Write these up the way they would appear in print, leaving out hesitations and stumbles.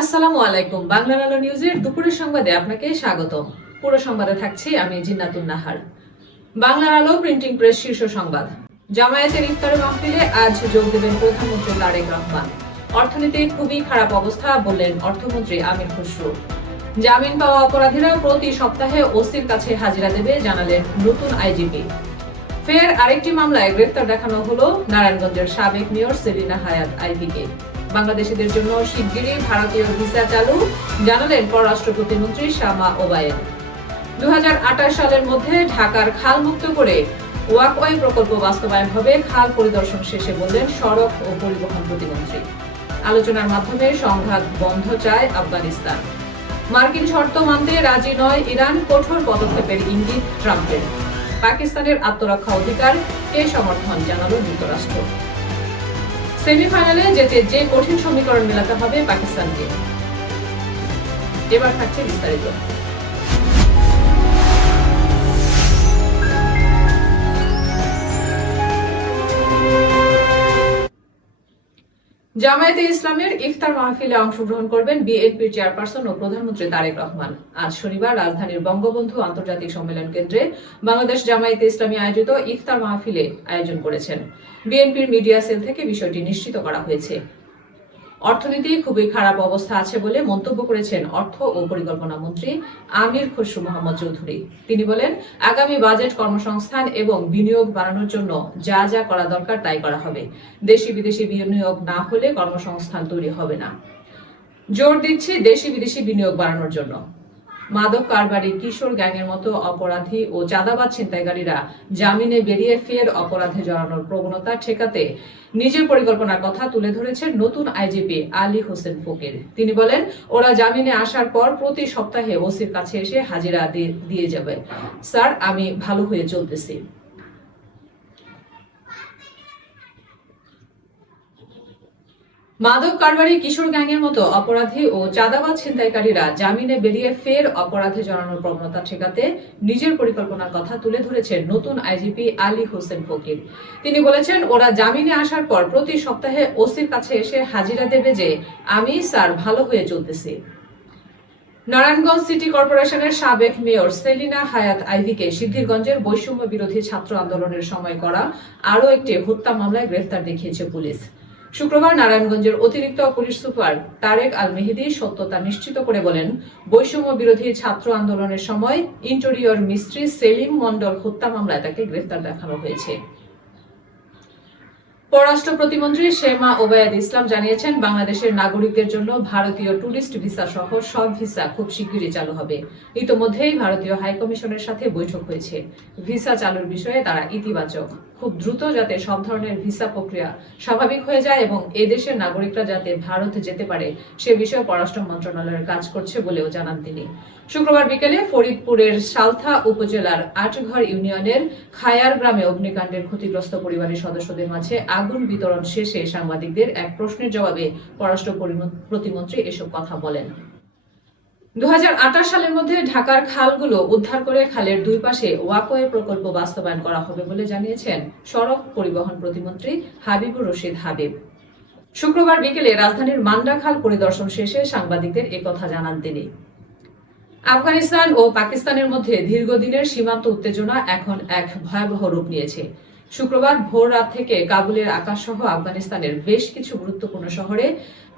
আসসালামু আলাইকুম। বাংলার আলো নিউজের দুপুরের সংবাদে আপনাকে স্বাগতম। পুরো সংবাদে থাকছি আমি জিন্নাতুন নাহার। বাংলার আলো প্রিন্টিং প্রেস শীর্ষ সংবাদ। জামায়াতের ইফতার মাহফিলে আজ যোগ দেবেন প্রধানমন্ত্রী তারেক রহমান। অর্থনীতি খুবই খারাপ অবস্থা বললেন অর্থমন্ত্রী আমির খসরু। জামিন পাওয়া অপরাধীরা প্রতি সপ্তাহে ওসির কাছে হাজিরা দেবে জানালেন নতুন আইজিপি। ফের আরেকটি মামলায় গ্রেফতার দেখানো হলো নারায়ণগঞ্জের সাবেক মেয়র সেলিনা হায়াত আইভিকে। বাংলাদেশিদের জন্য শিগগিরই ভারতীয় ভিসা চালু জানালেন পররাষ্ট্র প্রতিমন্ত্রী শামা ওবায়েদ। 2028 সালের মধ্যে ঢাকার খাল মুক্ত করে ওয়াকওয়ে প্রকল্প বাস্তবায়ন হবে, খাল পরিদর্শন শেষে বললেন সড়ক ও পরিবহন প্রতিমন্ত্রী। আলোচনার মাধ্যমে সংঘাত বন্ধ চায় আফগানিস্তান। মার্কিন শর্ত মানতে রাজি নয় ইরান, কঠোর পদক্ষেপের ইঙ্গিত ট্রাম্পের। পাকিস্তানের আত্মরক্ষা অধিকারকে সমর্থন জানালো যুক্তরাষ্ট্র। সেমিফাইনালে যেতে যে কঠিন সমীকরণ মেলাতে হবে পাকিস্তানকে। এবার থাকছে বিস্তারিত। জামায়াতে ইসলামের ইফতার মাহফিলে অংশগ্রহণ করবেন বিএনপির চেয়ারপারসন ও প্রধানমন্ত্রী তারেক রহমান। আজ শনিবার রাজধানীর বঙ্গবন্ধু আন্তর্জাতিক সম্মেলন কেন্দ্রে বাংলাদেশ জামায়াতে ইসলামী আয়োজিত ইফতার মাহফিলে আয়োজন করেছেন। বিএনপির মিডিয়া সেল থেকে বিষয়টি নিশ্চিত করা হয়েছে। অর্থনীতি খুবই খারাপ অবস্থা আছে বলে মন্তব্য করেছেন অর্থ ও পরিকল্পনা মন্ত্রী আমির খসরু মোহাম্মদ চৌধুরী। তিনি বলেন, আগামী বাজেট কর্মসংস্থান এবং বিনিয়োগ বাড়ানোর জন্য যা যা করা দরকার তাই করা হবে। দেশি বিদেশি বিনিয়োগ না হলে কর্মসংস্থান তৈরি হবে না। জোর দিচ্ছি দেশি বিদেশি বিনিয়োগ বাড়ানোর জন্য। মাদক কারবারি, কিশোর গ্যাংয়ের মতো অপরাধী ও চাঁদাবাজ ছিনতাইকারীরা জামিনে বেরিয়ে ফের অপরাধে জড়ানোর প্রবণতা ঠেকাতে নিজের পরিকল্পনার কথা তুলে ধরেছেন নতুন আইজিপি আলী হোসেন ফকির। তিনি বলেন, ওরা জামিনে আসার পর প্রতি সপ্তাহে ওসির কাছে এসে হাজিরা দিয়ে যাবে। স্যার, আমি ভালো হয়ে চলতেছি। মাদক কারবারি, কিশোর গ্যাংয়ের মতো অপরাধী ও চাঁদাবাজ ছিনতাইকারীরা জামিনে বেরিয়ে ফের অপরাধে জড়ানোর প্রবণতা ঠেকাতে নিজের পরিকল্পনার কথা তুলে ধরেছেন নতুন আইজিপি আলী হোসেন ফকির। তিনি বলেছেন, ওরা জামিনে আসার পর প্রতি সপ্তাহে ওসির কাছে এসে হাজিরা দেবে যে আমি স্যার ভালো হয়ে চলতেছি। নারায়ণগঞ্জ সিটি কর্পোরেশনের সাবেক মেয়র সেলিনা হায়াত আইভিকে সিদ্ধিরগঞ্জের বৈষম্য বিরোধী ছাত্র আন্দোলনের সময় করা আরও একটি হত্যা মামলায় গ্রেফতার দেখিয়েছে পুলিশ। শুক্রবার নারায়ণগঞ্জের অতিরিক্ত পুলিশ সুপার তারেক আল মেহেদি সত্যতা নিশ্চিত করে বলেন, বৈষম্য বিরোধী ছাত্র আন্দোলনের সময় ইন্টেরিয়র মিস্ত্রি সেলিম মন্ডল হত্যা মামলায় তাকে গ্রেফতার দেখানো হয়েছে। পররাষ্ট্র প্রতিমন্ত্রী শেমা ওবায়েদ ইসলাম জানিয়েছেন, বাংলাদেশের নাগরিকদের জন্য ভারতীয় ট্যুরিস্ট ভিসা সহ সব ভিসা খুব শিগগিরই চালু হবে। ইতোমধ্যেই ভারতীয় হাইকমিশনের সাথে বৈঠক হয়েছে। ভিসা চালুর বিষয়ে তারা ইতিবাচক। খুব দ্রুত যাতে সব ধরনের ভিসা প্রক্রিয়া স্বাভাবিক হয়ে যায় এবং এদেশের নাগরিকরা যাতে ভারত যেতে পারে সে বিষয়ে পররাষ্ট্র মন্ত্রণালয়ের কাজ করছে বলেও জানান তিনি। শুক্রবার বিকেলে ফরিদপুরের সালথা উপজেলার আটঘর ইউনিয়নের খায়ার গ্রামে অগ্নিকাণ্ডের ক্ষতিগ্রস্ত পরিবারের সদস্যদের মাঝে আগুন বিতরণ শেষে সাংবাদিকদের এক প্রশ্নের জবাবে পররাষ্ট্র প্রতিমন্ত্রী এসব কথা বলেন। 2028 সালের মধ্যে ঢাকার খালগুলো উদ্ধার করে খালের দুই পাশে ওয়াকওয়ে প্রকল্প বাস্তবায়ন করা হবে বলে জানিয়েছেন সড়ক পরিবহন প্রতিমন্ত্রী হাবিবুর রশিদ হাবিব। শুক্রবার বিকেলে রাজধানীর মান্ডা খাল পরিদর্শন শেষে সাংবাদিকদের একথা জানান তিনি। আফগানিস্তান ও পাকিস্তানের মধ্যে দীর্ঘদিনের সীমান্ত উত্তেজনা এখন এক ভয়াবহ রূপ নিয়েছে। শুক্রবার ভোর রাত থেকে কাবুলের আকাশ সহ আফগানিস্তানের বেশ কিছু গুরুত্বপূর্ণ শহরে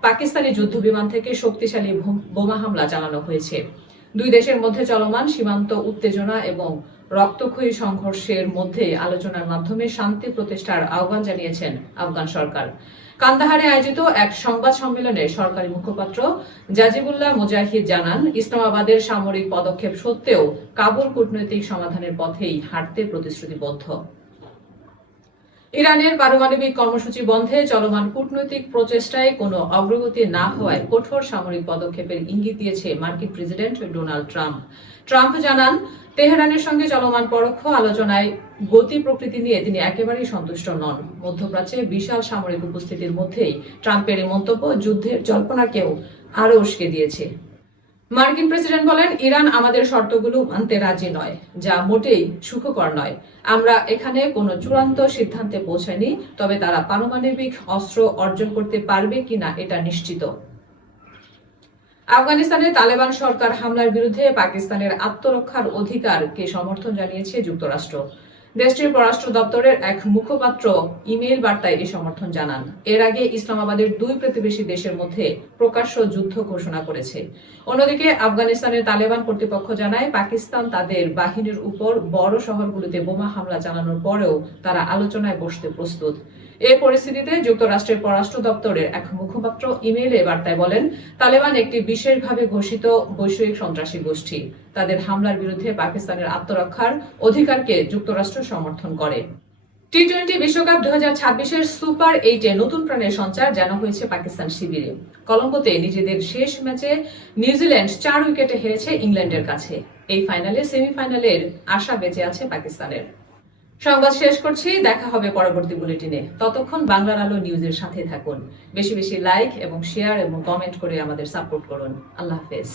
পাকিস্তানি যুদ্ধবিমান থেকে শক্তিশালী বোমা হামলা চালানো হয়েছে। দুই দেশের মধ্যে চলমান সীমান্ত উত্তেজনা এবং রক্তক্ষয়ী সংঘর্ষের মধ্যে আলোচনার মাধ্যমে শান্তি প্রতিষ্ঠার আহ্বান জানিয়েছেন আফগান সরকার। কান্দাহারে আয়োজিত এক সংবাদ সম্মেলনে সরকারি মুখপাত্র জাজিবুল্লাহ মুজাহিদ জানান, ইসলামাবাদের সামরিক পদক্ষেপ সত্ত্বেও কাবুল কূটনৈতিক সমাধানের পথেই হাঁটতে প্রতিশ্রুতিবদ্ধ। ইরানের পারমাণবিক কর্মসূচি বন্ধে চলমান কূটনৈতিক প্রচেষ্টায় কোনো অগ্রগতি না হওয়ায় কঠোর সামরিক পদক্ষেপের ইঙ্গিত দিয়েছে মার্কিন প্রেসিডেন্ট ডোনাল্ড ট্রাম্প। ট্রাম্প জানান, তেহরানের সঙ্গে চলমান পরোক্ষ আলোচনায় গতি প্রকৃতি নিয়ে তিনি একেবারেই সন্তুষ্ট নন। মধ্যপ্রাচ্যে বিশাল সামরিক উপস্থিতির মধ্যেই ট্রাম্পের এই মন্তব্য যুদ্ধের জল্পনাকেও আরও উস্কে দিয়েছে। মার্কিন প্রেসিডেন্ট বলেন, ইরান আমাদের শর্তগুলো মানতে রাজি নয়, যা মোটেই সুখকর নয়। আমরা এখানে কোনো চূড়ান্ত সিদ্ধান্তে পৌঁছাইনি, তবে তারা পারমাণবিক অস্ত্র অর্জন করতে পারবে কিনা এটা নিশ্চিত। আফগানিস্তানে তালেবান সরকার হামলার বিরুদ্ধে পাকিস্তানের আত্মরক্ষার অধিকারকে সমর্থন জানিয়েছে যুক্তরাষ্ট্র। দেশটির পররাষ্ট্র দপ্তরের এক মুখপাত্র ইমেইল বার্তায় এই সমর্থন জানান। এর আগে ইসলামাবাদের দুই প্রতিবেশী দেশের মধ্যে প্রকাশ্য যুদ্ধ ঘোষণা করেছে। অন্যদিকে আফগানিস্তানের তালেবান কর্তৃপক্ষ জানায়, পাকিস্তান তাদের বাহিনীর উপর বড় শহরগুলোতে বোমা হামলা চালানোর পরেও তারা আলোচনায় বসতে প্রস্তুত। এই পরিস্থিতিতে যুক্তরাষ্ট্রের পররাষ্ট্র দপ্তরের এক মুখপাত্র ইমেইলে বার্তায় বলেন, তালেবান একটি বিশেষভাবে ঘোষিত বৈশ্বিক সন্ত্রাসী গোষ্ঠী। তাদের হামলার বিরুদ্ধে পাকিস্তানের আত্মরক্ষার অধিকারকে যুক্তরাষ্ট্র সমর্থন করে। টি-20 বিশ্বকাপ 2026-এর সুপার 8-এ নতুন প্রাণের সঞ্চার যেন হয়েছে পাকিস্তান শিবিরে। কলম্বোতে নিজেদের শেষ ম্যাচে নিউজিল্যান্ড 4 উইকেটে হেরেছে ইংল্যান্ডের কাছে। এই ফাইনালে সেমিফাইনালের আশা বেঁচে আছে পাকিস্তানের। সংবাদ শেষ করছি, দেখা হবে পরবর্তী বুলেটিনে। ততক্ষণ বাংলার আলো নিউজের সাথে থাকুন। বেশি বেশি লাইক এবং শেয়ার এবং কমেন্ট করে আমাদের সাপোর্ট করুন। আল্লাহ হাফেজ।